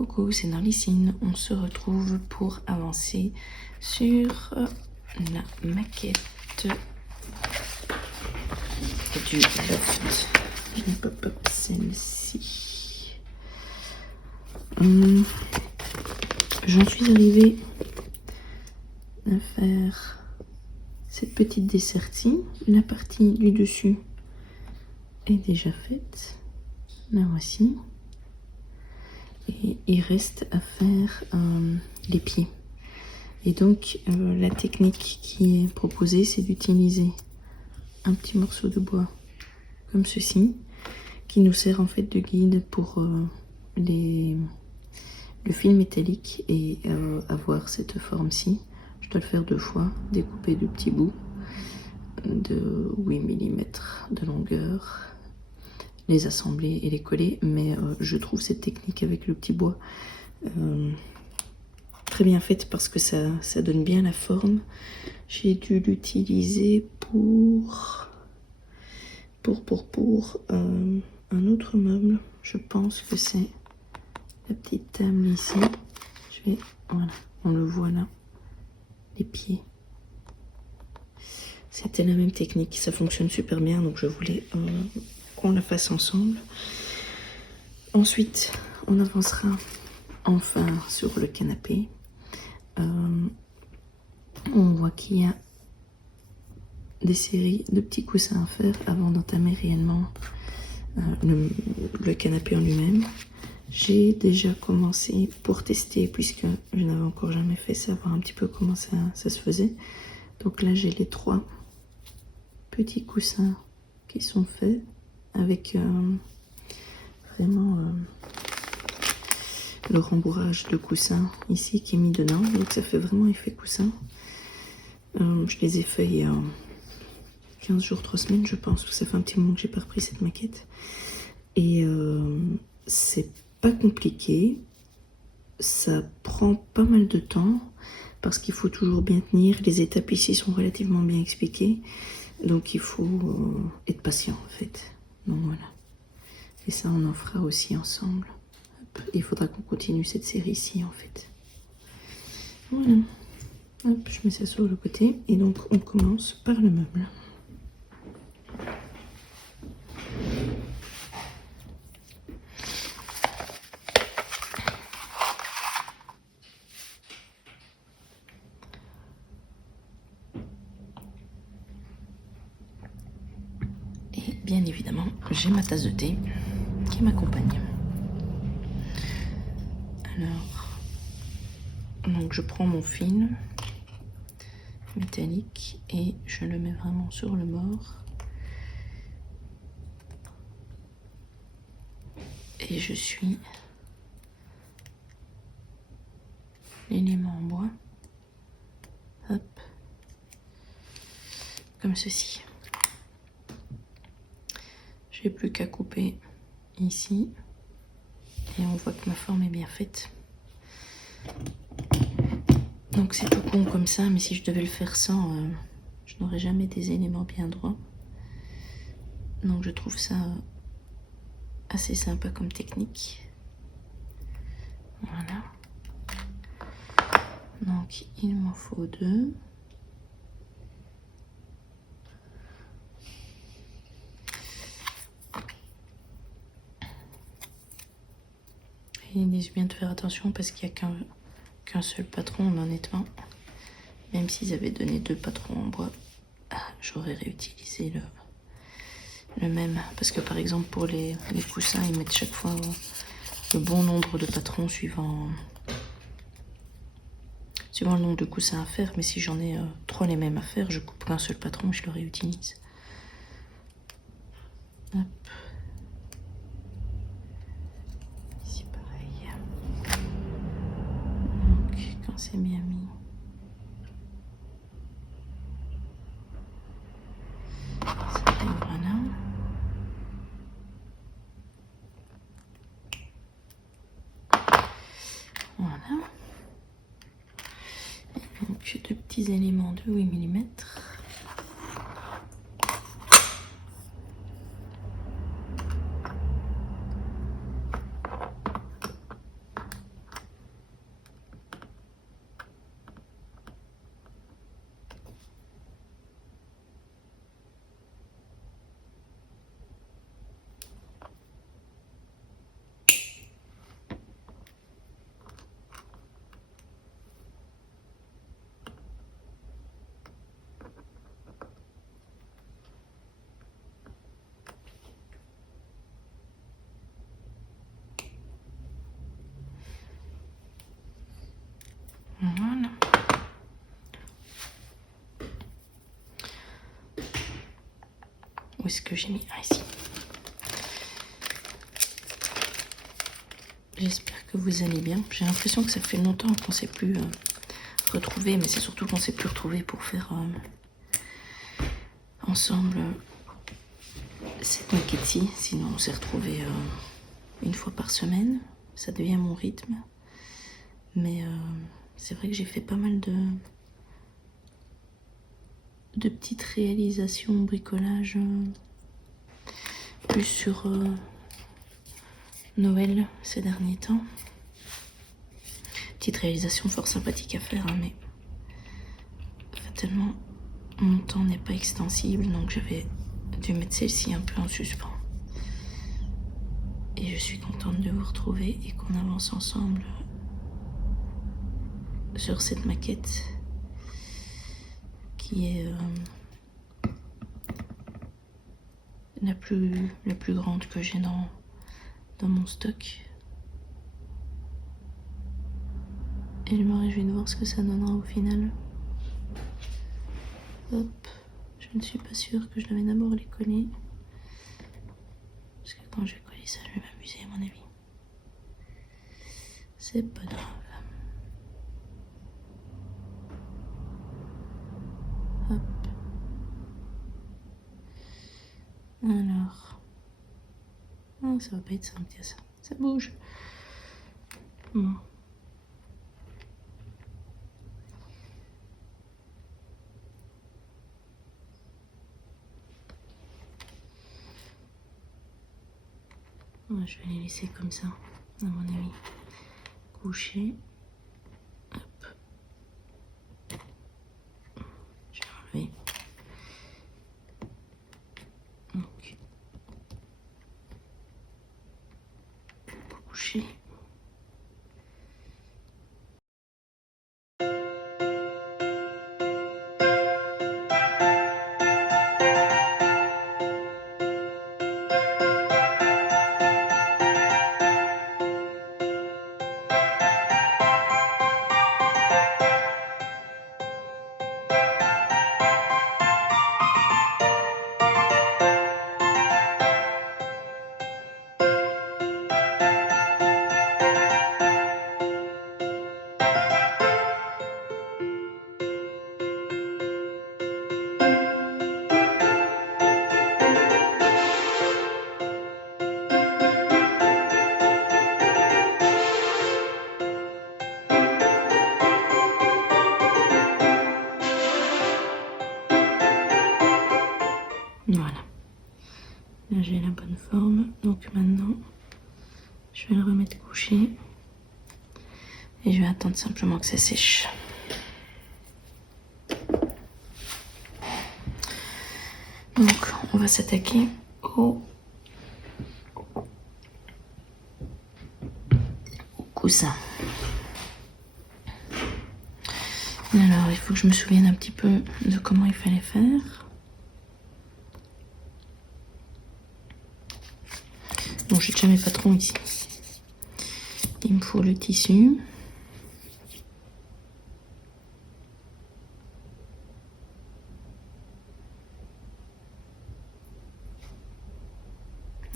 Coucou, c'est Narlissine. On se retrouve pour avancer sur la maquette du loft. Je ne peux pas celle-ci. J'en suis arrivée à faire cette petite dessert-ci. La partie du dessus est déjà faite. La voici. Et il reste à faire les pieds. Et donc la technique qui est proposée, c'est d'utiliser un petit morceau de bois comme ceci, qui nous sert en fait de guide pour le fil métallique et avoir cette forme-ci. Je dois le faire 2 fois, découper de petits bouts de 8 mm de longueur, les assembler et les coller, mais je trouve cette technique avec le petit bois très bien faite parce que ça donne bien la forme. J'ai dû l'utiliser pour un autre meuble. Je pense que c'est la petite table ici. Voilà, on le voit là, les pieds. C'était la même technique, ça fonctionne super bien, donc je voulais qu'on la fasse ensemble. Ensuite, on avancera enfin sur le canapé. On voit qu'il y a des séries de petits coussins à faire avant d'entamer réellement le canapé en lui-même. J'ai déjà commencé pour tester, puisque je n'avais encore jamais fait ça, voir un petit peu comment ça se faisait. Donc là, j'ai les 3 petits coussins qui sont faits avec vraiment le rembourrage de coussin ici qui est mis dedans, donc ça fait vraiment effet coussin. Je les ai faits il y a 15 jours, 3 semaines je pense, ça fait un petit moment que j'ai pas repris cette maquette. Et c'est pas compliqué, ça prend pas mal de temps parce qu'il faut toujours bien tenir. Les étapes ici sont relativement bien expliquées, donc il faut être patient en fait. Donc voilà, et ça on en fera aussi ensemble. Il faudra qu'on continue cette série-ci en fait. Voilà. Hop, je mets ça sur le côté et donc on commence par le meuble. Et bien évidemment, j'ai ma tasse de thé qui m'accompagne. Alors, donc je prends mon fil métallique et je le mets vraiment sur le bord. Et je suis l'élément en bois. Hop. Comme ceci. J'ai plus qu'à couper ici. Et on voit que ma forme est bien faite. Donc c'est tout con comme ça, mais si je devais le faire sans, je n'aurais jamais des éléments bien droits. Donc je trouve ça assez sympa comme technique. Voilà. Donc il m'en faut 2. Et ils disent bien de faire attention parce qu'il n'y a qu'un seul patron, honnêtement. Même s'ils avaient donné 2 patrons en bois, j'aurais réutilisé le même. Parce que par exemple pour les coussins, ils mettent chaque fois le bon nombre de patrons suivant le nombre de coussins à faire. Mais si j'en ai 3 les mêmes à faire, je coupe qu'un seul patron et je le réutilise. Hop. Ici pareil. Donc quand c'est bien mis, ça arrivera là. Voilà. Et donc 2 petits éléments de 8 mm. est-ce que j'ai mis? Ah, ici. J'espère que vous allez bien. J'ai l'impression que ça fait longtemps qu'on ne s'est plus retrouvés, mais c'est surtout qu'on ne s'est plus retrouvés pour faire ensemble cette maquette-ci. Sinon, on s'est retrouvés une fois par semaine. Ça devient mon rythme. Mais c'est vrai que j'ai fait pas mal de petites réalisations, bricolage, plus sur Noël ces derniers temps. Petite réalisation fort sympathique à faire, hein, mais fatalement mon temps n'est pas extensible, donc j'avais dû mettre celle-ci un peu en suspens. Et je suis contente de vous retrouver et qu'on avance ensemble sur cette maquette qui est la plus grande que j'ai dans mon stock. Et je me réjouis de voir ce que ça donnera au final. Hop, je ne suis pas sûre que je devais d'abord les coller. Parce que quand je vais coller ça, je vais m'amuser à mon avis. C'est pas grave. Hop. Alors. Ah, ça va pas être simple, tiens ça. Ça bouge. Bon. Ouais, je vais les laisser comme ça, à mon avis. Coucher. Hop. Je vais enlever. Donc. Coucher. Voilà. Là j'ai la bonne forme. Donc maintenant, je vais le remettre couché. Et je vais attendre simplement que ça sèche. Donc on va s'attaquer au coussin. Alors il faut que je me souvienne un petit peu de comment il fallait faire. Bon, j'ai déjà mes patrons ici. Il me faut le tissu.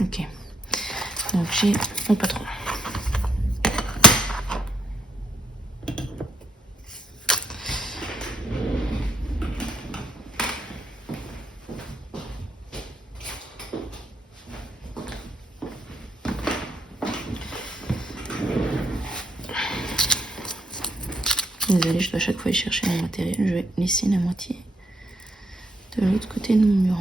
Ok. Donc j'ai mon patron. Désolée, je dois à chaque fois y chercher mon matériel. Je vais laisser la moitié de l'autre côté de mon mur.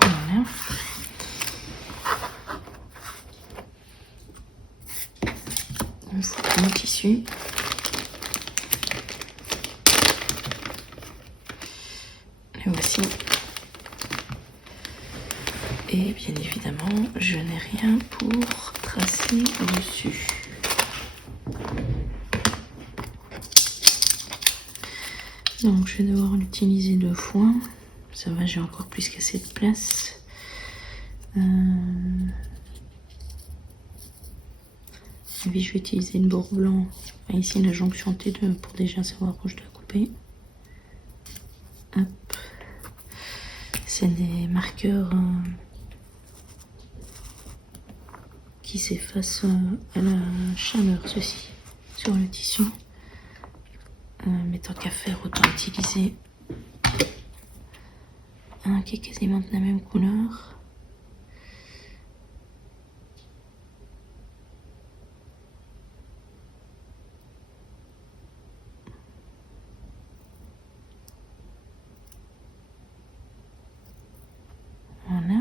Voilà. Il me faut mon tissu. Le voici. Et bien évidemment, je n'ai rien pour tracer dessus. Donc je vais devoir l'utiliser 2 fois. Ça va, j'ai encore plus qu'assez de place. Et puis je vais utiliser le bord blanc. Ici la jonction T2 pour déjà savoir où je dois couper. Hop. C'est des marqueurs qui s'effacent à la chaleur, ceci, sur le tissu. Mais tant qu'à faire, autant utiliser un qui est quasiment de la même couleur. Voilà.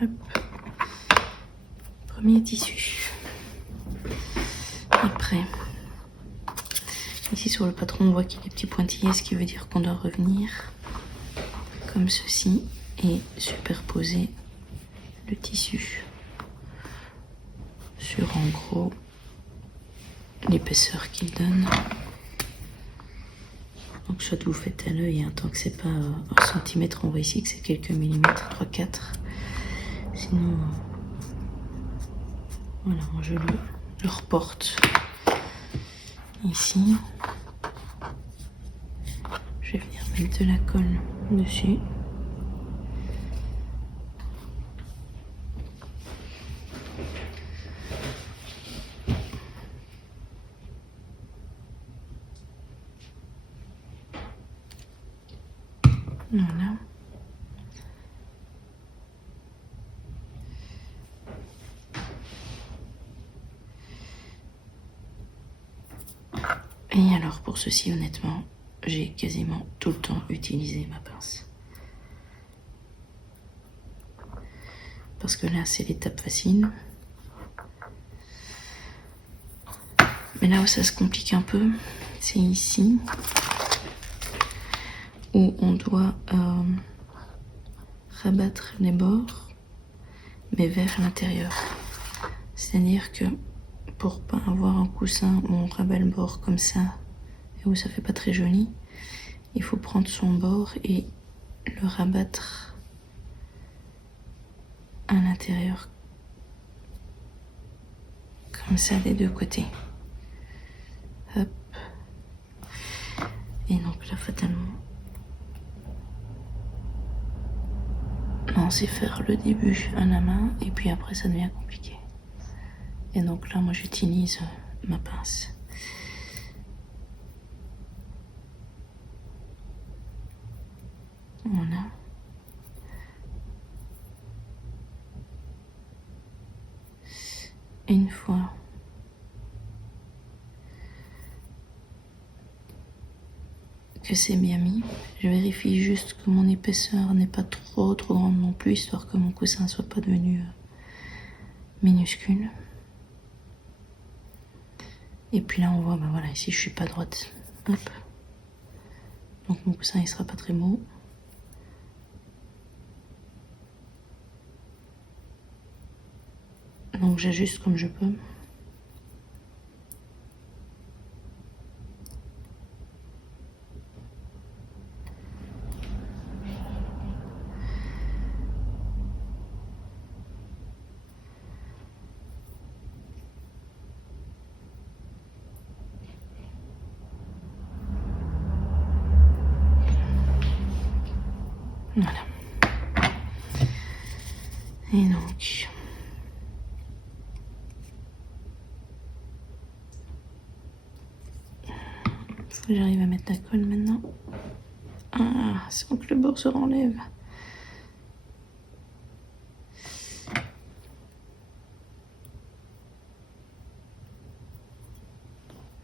Hop. Premier tissu. Après, ici sur le patron, on voit qu'il y a des petits pointillés, ce qui veut dire qu'on doit revenir comme ceci et superposer le tissu sur en gros l'épaisseur qu'il donne. Donc soit vous faites à l'œil, hein, tant que c'est pas en centimètres, on voit ici que c'est quelques millimètres, 3-4. Sinon, voilà, je le reporte ici. Je vais venir mettre de la colle dessus. Voilà. Et alors pour ceci, honnêtement, j'ai quasiment tout le temps utilisé ma pince. Parce que là, c'est l'étape facile. Mais là où ça se complique un peu, c'est ici où on doit rabattre les bords, mais vers l'intérieur. C'est-à-dire que pour pas avoir un coussin où on rabat le bord comme ça et où ça fait pas très joli, il faut prendre son bord et le rabattre à l'intérieur comme ça des deux côtés. Hop. Et donc là fatalement, non, c'est faire le début à la main et puis après ça devient compliqué. Et donc là moi j'utilise ma pince. Voilà. Et une fois que c'est bien mis, je vérifie juste que mon épaisseur n'est pas trop grande non plus, histoire que mon coussin ne soit pas devenu minuscule. Et puis là on voit, ben voilà, ici je suis pas droite. Hop. Donc mon coussin il sera pas très beau. Donc j'ajuste comme je peux. Voilà. Et donc, faut que j'arrive à mettre la colle maintenant. Ah, sans que le bord se renlève.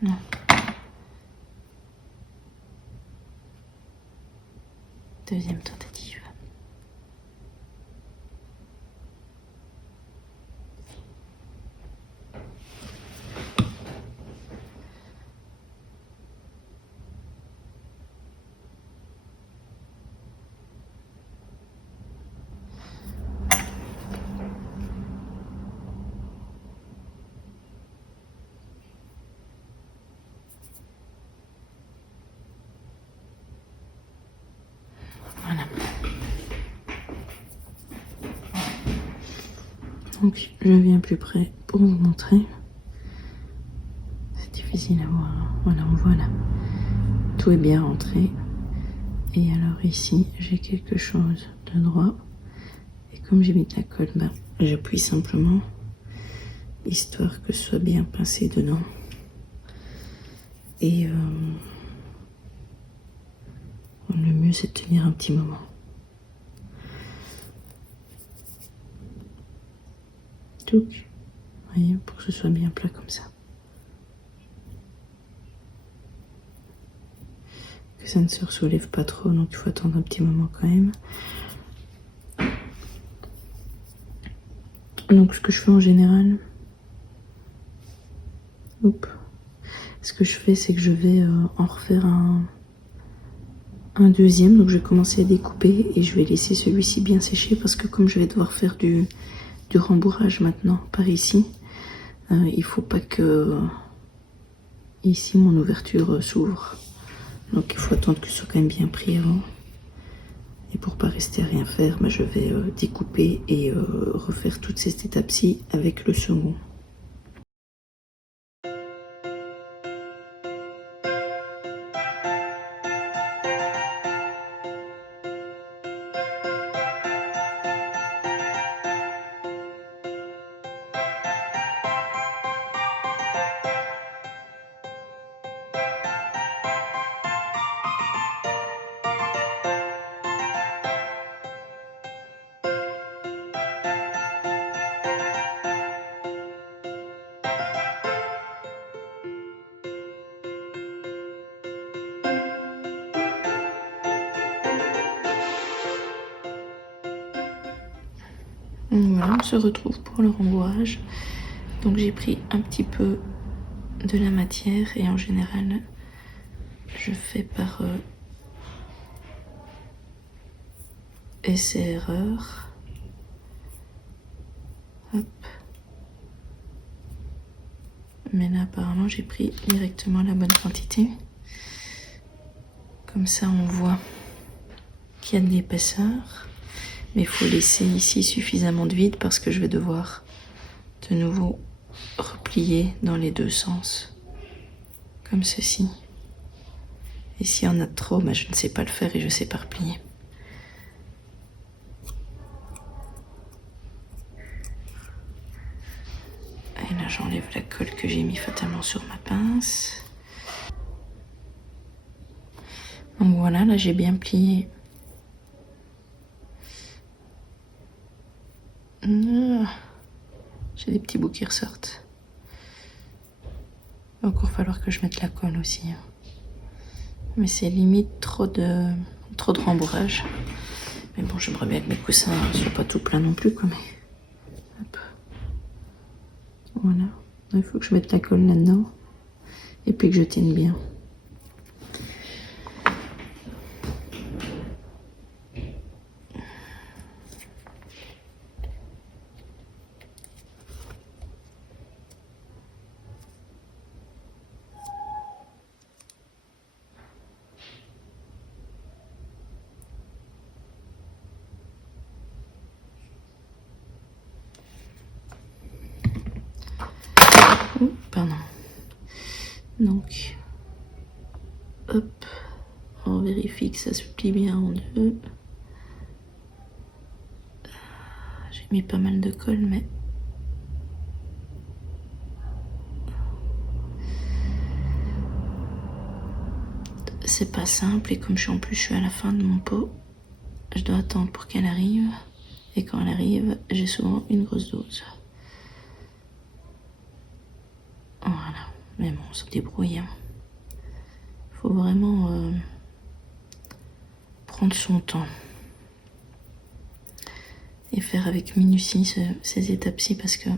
Non. Deuxième tentative. Donc je viens plus près pour vous montrer. C'est difficile à voir, hein. Voilà, on voit là. Tout est bien rentré. Et alors ici, j'ai quelque chose de droit. Et comme j'ai mis de la colle, ben, j'appuie simplement, histoire que ce soit bien pincé dedans. Et le mieux, c'est de tenir un petit moment. Donc, vous voyez, pour que ce soit bien plat comme ça. Que ça ne se soulève pas trop, donc il faut attendre un petit moment quand même. Donc ce que je fais en général, ce que je fais, c'est que je vais en refaire un deuxième. Donc je vais commencer à découper et je vais laisser celui-ci bien sécher parce que comme je vais devoir faire du rembourrage maintenant par ici, il faut pas que ici mon ouverture s'ouvre. Donc il faut attendre que ce soit quand même bien pris avant. Et pour pas rester à rien faire, je vais découper et refaire toute cette étape-ci avec le second. Voilà, on se retrouve pour le rembourrage. Donc j'ai pris un petit peu de la matière et en général je fais par essai-erreur. Hop. Mais là apparemment j'ai pris directement la bonne quantité. Comme ça on voit qu'il y a de l'épaisseur. Mais il faut laisser ici suffisamment de vide parce que je vais devoir de nouveau replier dans les deux sens. Comme ceci. Et s'il y en a trop, je ne sais pas le faire et je ne sais pas replier. Et là j'enlève la colle que j'ai mis fatalement sur ma pince. Donc voilà, là j'ai bien plié. J'ai des petits bouts qui ressortent. Il va encore falloir que je mette la colle aussi. Mais c'est limite trop de rembourrage. Mais bon, j'aimerais bien que mes coussins ne soient pas tout pleins non plus. Quoi, mais... Hop. Voilà. Il faut que je mette la colle là-dedans. Et puis que je tienne bien. Pardon. Donc, hop, on vérifie que ça se plie bien en deux. J'ai mis pas mal de colle, mais c'est pas simple. Et comme en plus je suis à la fin de mon pot, je dois attendre pour qu'elle arrive. Et quand elle arrive, j'ai souvent une grosse dose. Voilà, mais bon, on se débrouille. Il faut vraiment prendre son temps et faire avec minutie ces étapes-ci parce que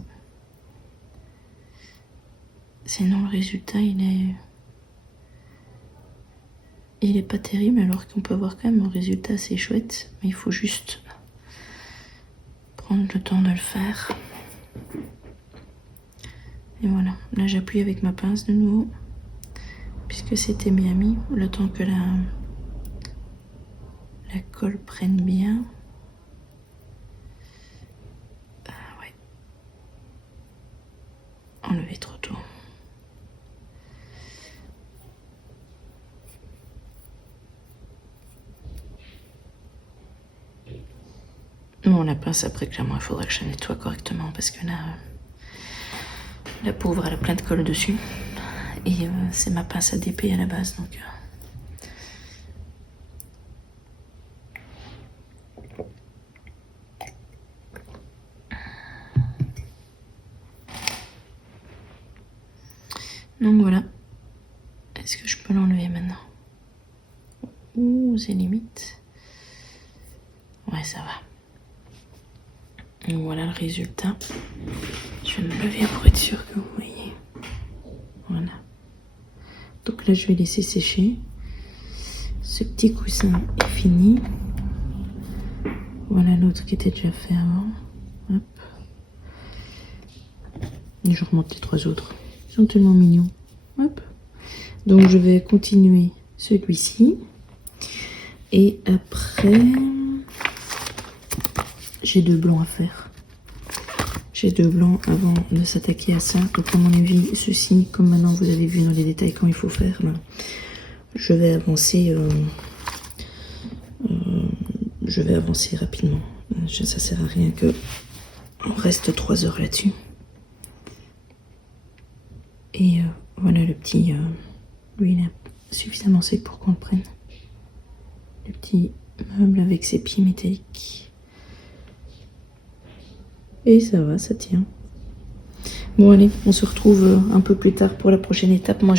sinon le résultat il est pas terrible alors qu'on peut avoir quand même un résultat assez chouette, mais il faut juste prendre le temps de le faire. Et voilà, là j'appuie avec ma pince de nouveau puisque c'était bien mis, le temps que la colle prenne bien. Ah ouais, Bon, la pince, après, clairement, il faudra que je nettoie correctement parce que là, la pauvre, elle a plein de colle dessus. Et c'est ma pince à DP à la base, donc... Donc voilà. Est-ce que je peux l'enlever maintenant? Ouh, c'est limite. Ouais, ça va. Donc voilà le résultat. Je vais me lever pour être sûr que vous voyez. Voilà. Donc là, je vais laisser sécher. Ce petit coussin est fini. Voilà l'autre qui était déjà fait avant. Hop. Et je remonte les 3 autres. Ils sont tellement mignons. Hop. Donc je vais continuer celui-ci. Et après, j'ai 2 blancs à faire. J'ai 2 blancs avant de s'attaquer à ça. Donc à mon avis, ceci, comme maintenant vous avez vu dans les détails quand il faut faire, là, je vais avancer rapidement. Ça sert à rien que on reste 3 heures là-dessus. Et voilà le petit, lui il est suffisamment sec pour qu'on le prenne. Le petit meuble avec ses pieds métalliques. Et ça va, ça tient. Bon allez, on se retrouve un peu plus tard pour la prochaine étape. Moi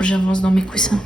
j'avance dans mes coussins.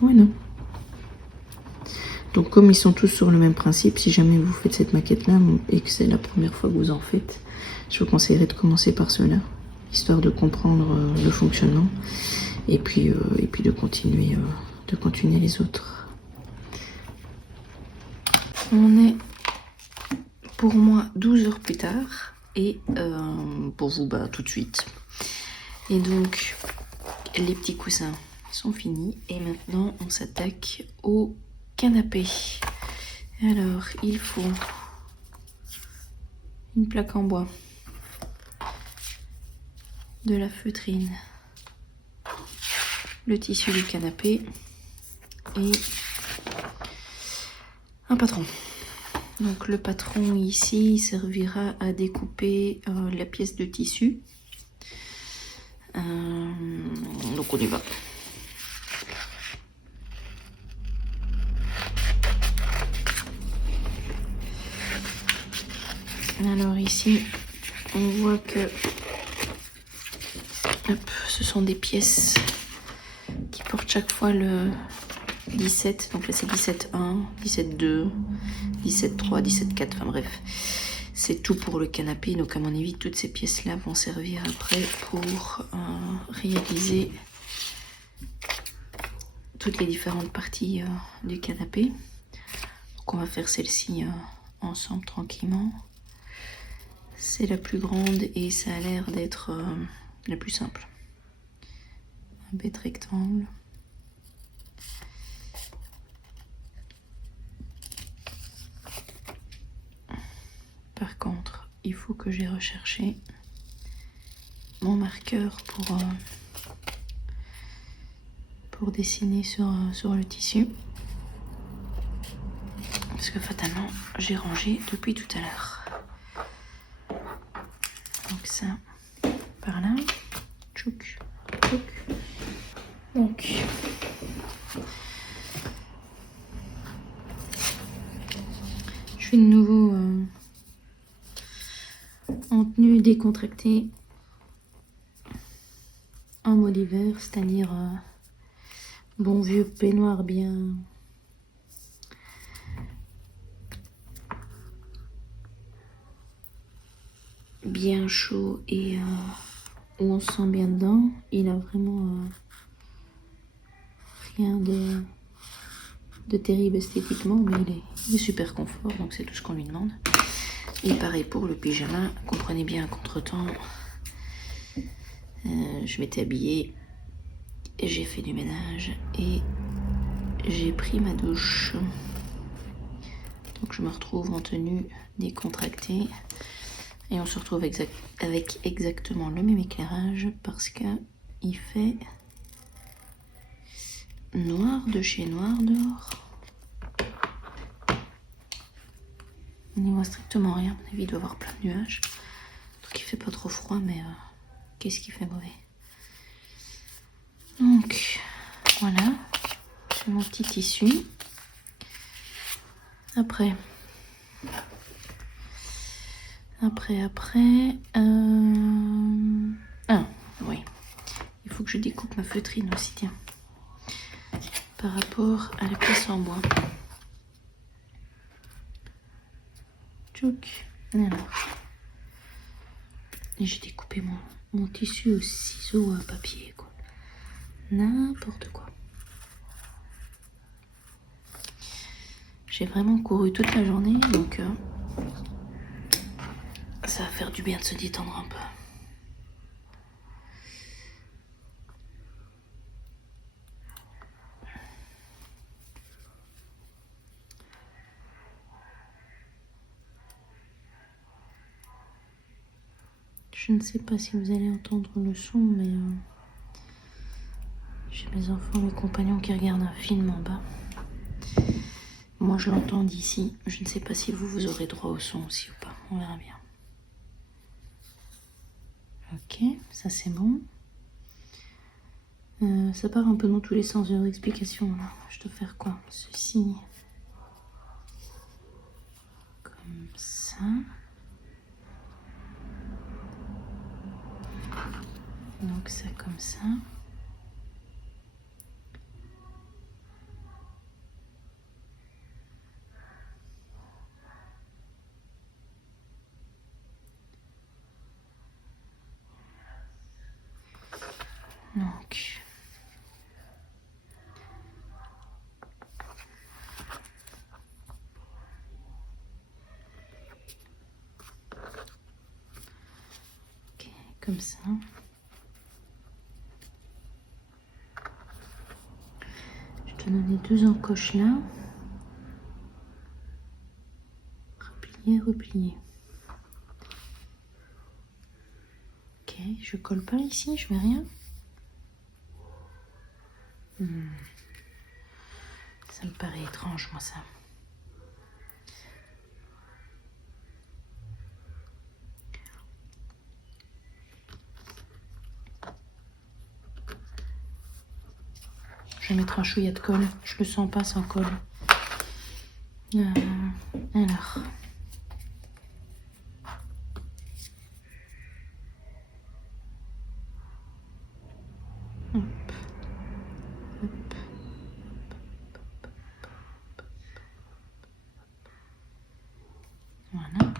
Voilà. Donc comme ils sont tous sur le même principe, si jamais vous faites cette maquette là et que c'est la première fois que vous en faites, je vous conseillerais de commencer par ceux-là, histoire de comprendre le fonctionnement et puis de continuer les autres. On est pour moi 12 heures plus tard et pour vous tout de suite. Et donc les petits coussins sont finis et maintenant on s'attaque au canapé. Alors il faut une plaque en bois, de la feutrine, le tissu du canapé et un patron. Donc le patron ici servira à découper la pièce de tissu. Donc on y va. Alors ici, on voit que ce sont des pièces qui portent chaque fois le 17. Donc là c'est 17.1, 17.2, 17.3, 17.4, enfin bref. C'est tout pour le canapé. Donc à mon avis, toutes ces pièces-là vont servir après pour réaliser toutes les différentes parties du canapé. Donc on va faire celle-ci ensemble tranquillement. C'est la plus grande et ça a l'air d'être la plus simple. Un bête rectangle. Par contre, il faut que j'ai recherché mon marqueur pour dessiner sur le tissu. Parce que fatalement, j'ai rangé depuis tout à l'heure. Donc ça, par là. Tchouk, tchouk. Donc, je suis de nouveau en tenue décontractée en mode hiver, c'est-à-dire bon vieux peignoir bien chaud et où on se sent bien dedans. Il a vraiment rien de terrible esthétiquement, mais il est super confort, donc c'est tout ce qu'on lui demande. Et pareil pour le pyjama, comprenez bien, contre-temps, je m'étais habillée, j'ai fait du ménage et j'ai pris ma douche. Donc je me retrouve en tenue décontractée et on se retrouve avec exactement le même éclairage parce que il fait noir de chez noir dehors. On n'y voit strictement rien, à mon avis il doit y avoir plein de nuages. Donc il fait pas trop froid, mais qu'est-ce qui fait mauvais. Donc voilà, c'est mon petit tissu. Après, ah oui, il faut que je découpe ma feutrine aussi, tiens, par rapport à la pièce en bois. Tchouk. Alors, et j'ai découpé mon tissu au ciseau à papier, quoi. N'importe quoi. J'ai vraiment couru toute la journée, donc ça va faire du bien de se détendre un peu. Je ne sais pas si vous allez entendre le son, mais j'ai mes enfants, mes compagnons qui regardent un film en bas. Moi, je l'entends d'ici. Je ne sais pas si vous aurez droit au son aussi ou pas. On verra bien. Ok, ça c'est bon. Ça part un peu dans tous les sens de l'explication. Je dois faire quoi? Ceci. Comme ça. Donc ça comme ça. Donc ok, comme ça. Je te donne les deux encoches là. Replier, replier. Ok, je colle pas ici, je mets rien. Ça me paraît étrange, moi, ça. Je vais mettre un chouïa de colle. Je le sens pas sans colle. Alors. Hop. Hop. Voilà.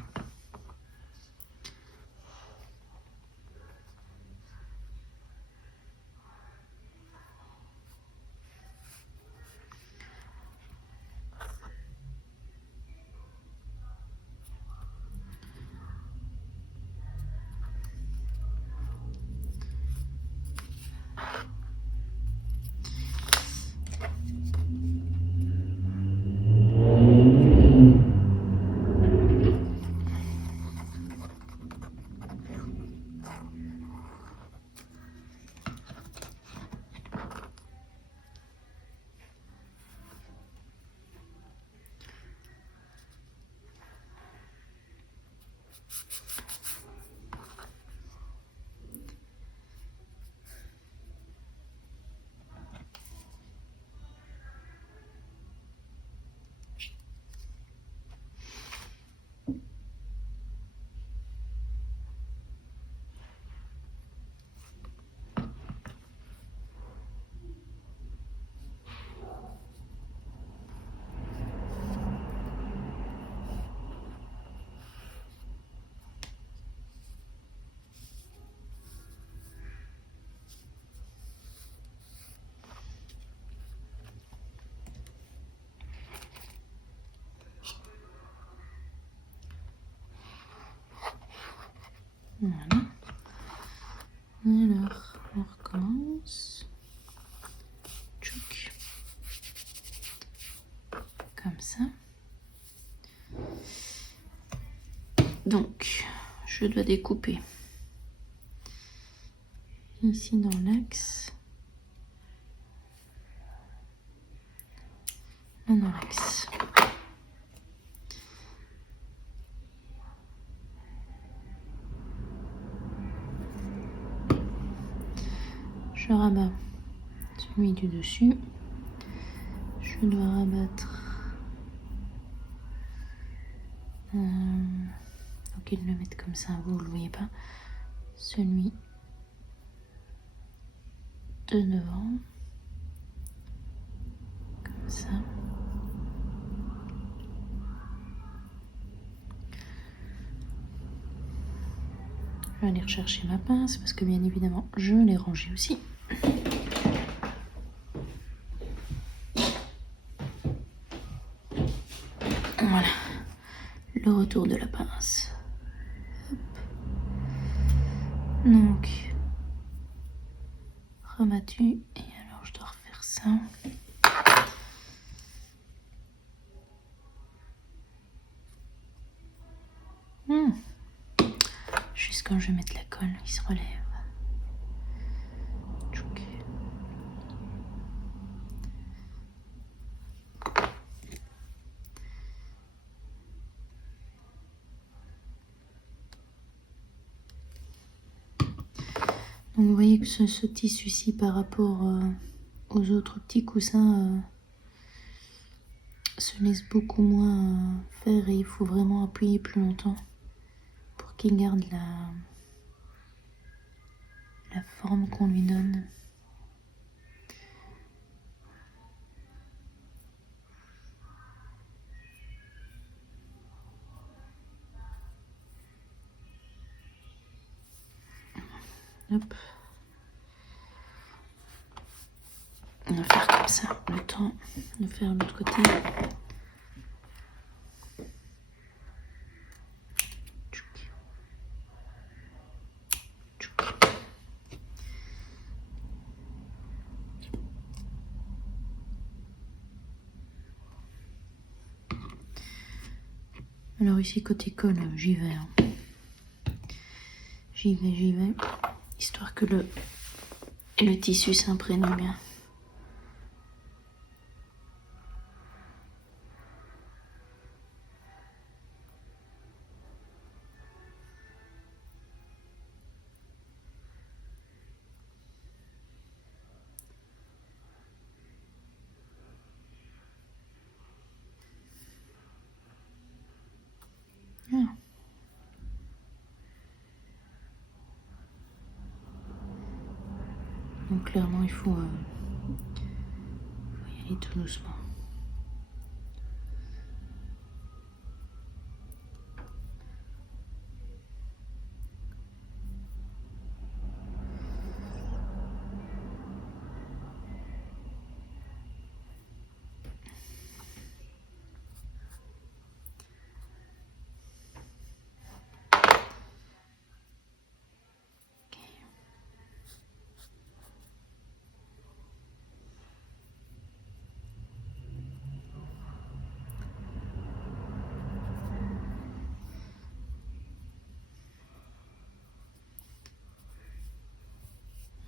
Voilà. Alors, on recommence. Tchouk. Comme ça. Donc, je dois découper ici dans l'axe. Là dans l'axe. Je rabats celui du dessus. Je dois rabattre. Donc ils le mettent comme ça, vous le voyez pas. Celui de devant. Comme ça. Je vais aller rechercher ma pince parce que bien évidemment je l'ai rangée aussi. Voilà, le retour de la pince. Hop. Donc, rabattu, et alors je dois refaire ça. Juste quand je vais mettre la colle, il se relève. Tchouk. Donc vous voyez que ce tissu-ci par rapport aux autres petits coussins se laisse beaucoup moins faire et il faut vraiment appuyer plus longtemps pour qu'il garde la forme qu'on lui donne. Hop. On va faire comme ça, le temps de faire l'autre côté. Tchouk. Tchouk. Alors ici côté colle, j'y vais. Hein. J'y vais. Histoire que le tissu s'imprègne bien. Ah. Donc clairement il faut y aller tout doucement.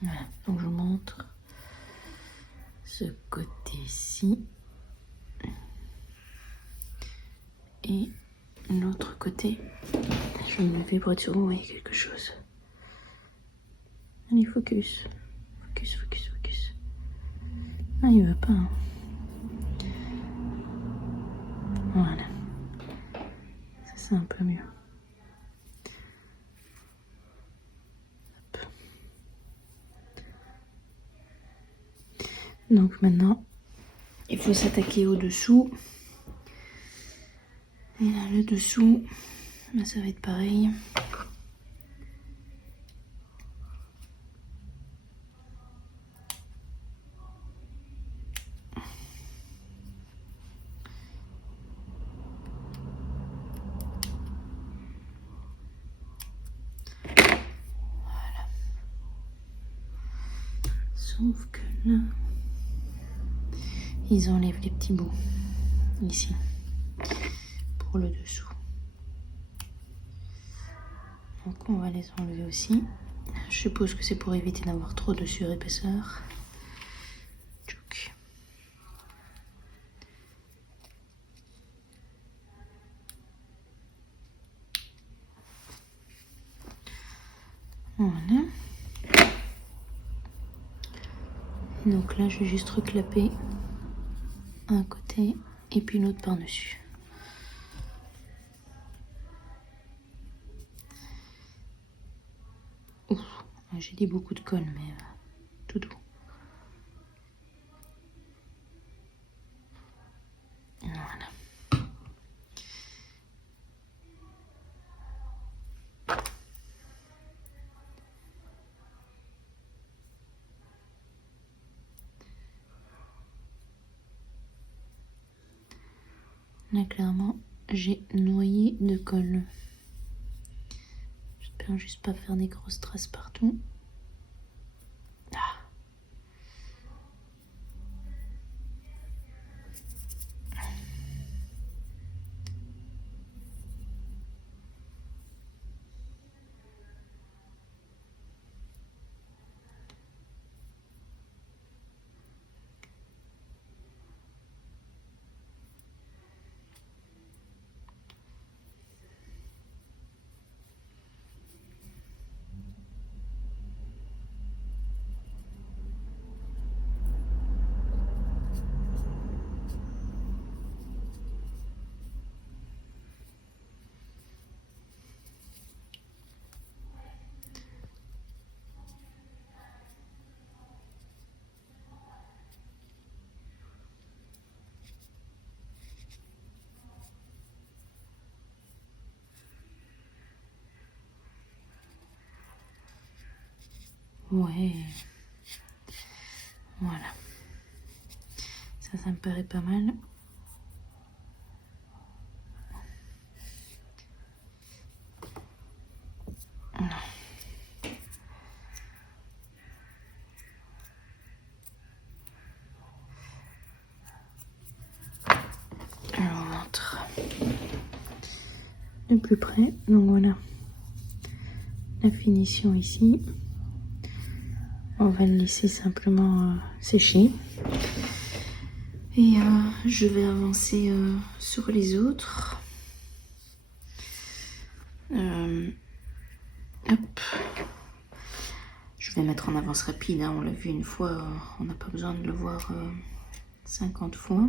Voilà, donc je montre ce côté-ci et l'autre côté. Je vais me lever pour être sûr que vous voyez quelque chose. Allez, focus. Focus. Ah, il veut pas. Hein. Voilà. Ça, c'est un peu mieux. Hop. Donc maintenant, il faut s'attaquer au-dessous. Et là, le dessous, ben, ça va être pareil. Sauf que là, ils enlèvent les petits bouts ici pour le dessous. Donc on va les enlever aussi. Je suppose que c'est pour éviter d'avoir trop de surépaisseur. Tchouk. Voilà. Donc là, je vais juste reclaper un côté et puis l'autre par-dessus. Ouf, j'ai dit beaucoup de colle, mais tout doux. Voilà. Là, clairement, j'ai noyé de colle. J'espère juste pas faire des grosses traces partout. Ah. Ouais. Voilà. Ça me paraît pas mal. Alors, on montre de plus près. Donc voilà la finition ici. On va le laisser simplement sécher. Et je vais avancer sur les autres. Hop. Je vais mettre en avance rapide. Hein. On l'a vu une fois. On n'a pas besoin de le voir 50 fois.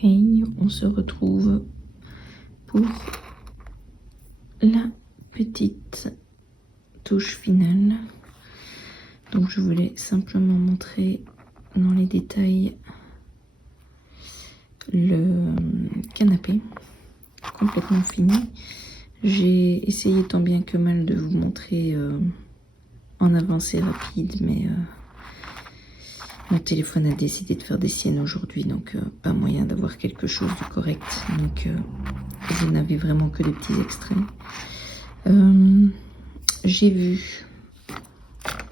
Hey, on se retrouve pour la petite touche finale. Donc je voulais simplement montrer dans les détails le canapé complètement fini. J'ai essayé tant bien que mal de vous montrer en avancée rapide, mais mon téléphone a décidé de faire des siennes aujourd'hui, donc pas moyen d'avoir quelque chose de correct. Donc vous n'avez vraiment que des petits extraits. J'ai vu,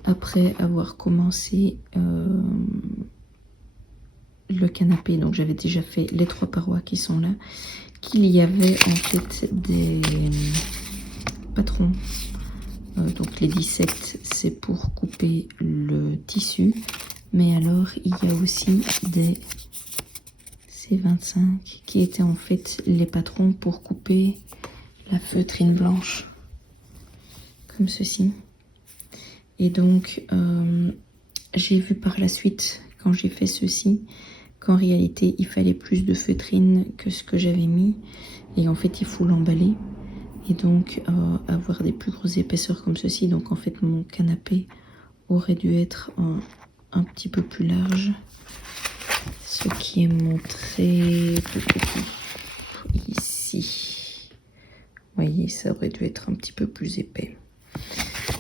après avoir commencé le canapé, donc j'avais déjà fait les 3 parois qui sont là, qu'il y avait en fait des patrons. Donc les dissects, c'est pour couper le tissu. Mais alors, il y a aussi des C25 qui étaient en fait les patrons pour couper la feutrine blanche. Comme ceci. Et donc, j'ai vu par la suite, quand j'ai fait ceci, qu'en réalité, il fallait plus de feutrine que ce que j'avais mis. Et en fait, il faut l'emballer. Et donc, avoir des plus grosses épaisseurs comme ceci. Donc, en fait, mon canapé aurait dû être un petit peu plus large, ce qui est montré ici. Vous voyez, ça aurait dû être un petit peu plus épais.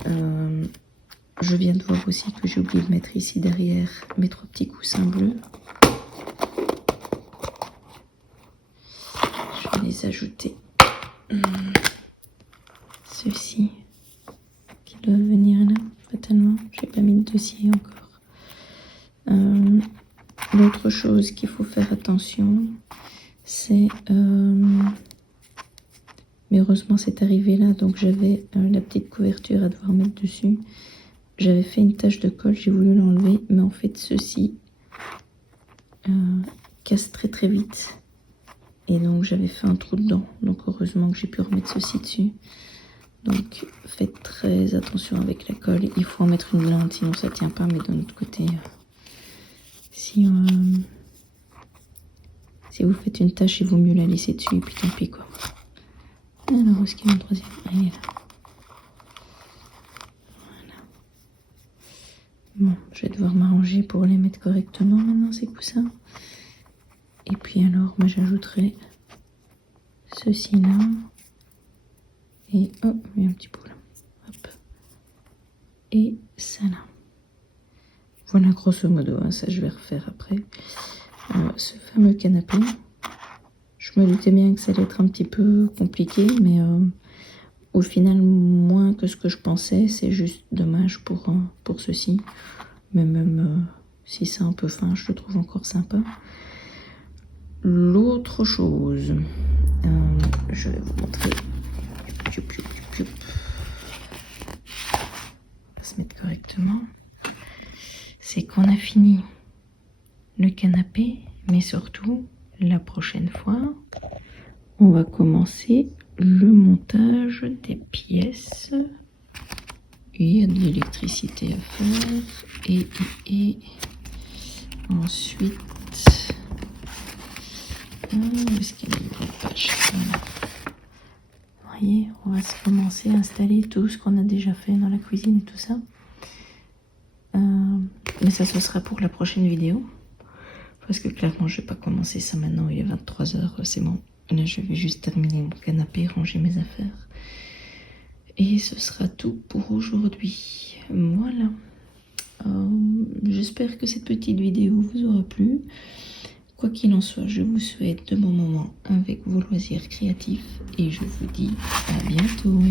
Je viens de voir aussi que j'ai oublié de mettre ici derrière mes 3 petits coussins bleus. Je vais les ajouter. Ceux-ci qui doivent venir là, pas tellement. J'ai pas mis de dossier encore. L'autre chose qu'il faut faire attention, c'est... mais heureusement c'est arrivé là, donc j'avais la petite couverture à devoir mettre dessus. J'avais fait une tache de colle, j'ai voulu l'enlever, mais en fait ceci casse très très vite. Et donc j'avais fait un trou dedans, donc heureusement que j'ai pu remettre ceci dessus. Donc faites très attention avec la colle, il faut en mettre une blinde, sinon ça tient pas, mais d'un autre côté... Si vous faites une tâche, il vaut mieux la laisser dessus et puis tant pis quoi. Alors, où est-ce qu'il y a le troisième? Il est là. Voilà. Bon, je vais devoir m'arranger pour les mettre correctement maintenant ces coussins. Et puis alors, moi j'ajouterai ceci là. Et oh, il y a un petit bout là. Hop. Et ça là. Voilà grosso modo, hein, ça je vais refaire après. Ce fameux canapé, je me doutais bien que ça allait être un petit peu compliqué, mais au final moins que ce que je pensais. C'est juste dommage pour ceci, mais même si c'est un peu fin, je le trouve encore sympa. L'autre chose, je vais vous montrer. On va se mettre correctement. C'est qu'on a fini le canapé, mais surtout, la prochaine fois, on va commencer le montage des pièces. Il y a de l'électricité à faire. Et ensuite, où est-ce qu'il y a une page? Vous voyez, on va se commencer à installer tout ce qu'on a déjà fait dans la cuisine et tout ça. Mais ça, ce sera pour la prochaine vidéo. Parce que clairement, je vais pas commencer ça maintenant. Il est 23 h, c'est bon. Là, je vais juste terminer mon canapé, ranger mes affaires. Et ce sera tout pour aujourd'hui. Voilà. J'espère que cette petite vidéo vous aura plu. Quoi qu'il en soit, je vous souhaite de bons moments avec vos loisirs créatifs. Et je vous dis à bientôt.